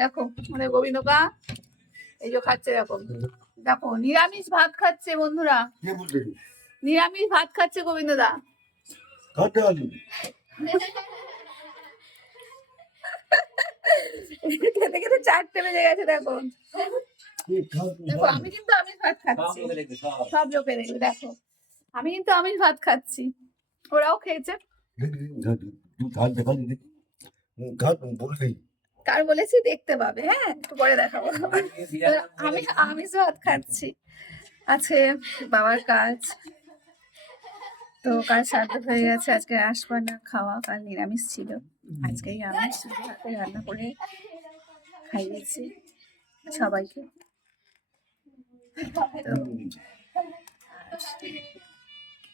দেখো মানে গোবিন্দকা এই যে খাচ্ছে, দেখো দেখো নিরামিষ ভাত খাচ্ছে বন্ধুরা, নিরামিষ ভাত খাচ্ছে গোবিন্দদা। খেতে খেতে 4টে বেজে গেছে। দেখো দেখো আমি কিন্তু আমিষ ভাত খাচ্ছি, সব লোকে দেখবে। দেখো আমি কিন্তু আমিষ ভাত খাচ্ছি, ওরাও খেয়েছে। কার বলেছি দেখতে পাবে, হ্যাঁ একটু পরে দেখাবো। আমি আমিষ ভাত খাচ্ছি। আছে বাবার কাজ, তো কাজ সাথে হয়ে গেছে। আজকে আসবানা খাওয়া, কাল নিরামিষ ছিল, আজকেই আমিষ হাতে রান্না করে খাইয়েছি সবাইকে।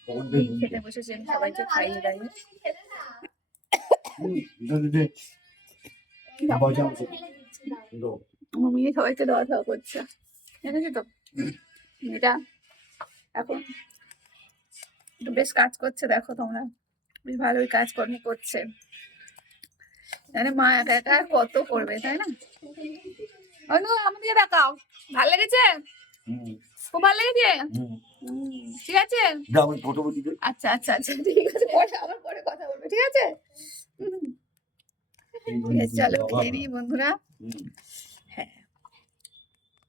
তো খেতে বসেছি, আমি সবাইকে খাইয়ে দাইয়ে। মেয়ে সবাইকে দেওয়া খাওয়া করছে, দেখেছি তো এটা এখন একটু বেশ কাজ করছে। দেখো তোমরা বেশ ভালোই কাজকর্ম করছে, জানে মা একা একা আর কত করবে, তাই না? অনু আমাকে দেখাও, ভালো লেগেছে? খুব ভালো লেগেছে। ঠিক আছে, আচ্ছা আচ্ছা আচ্ছা ঠিক আছে, পরে আবার পরে কথা বলবে, ঠিক আছে? ঠিক আছে, চলো খেয়ে নিই বন্ধুরা।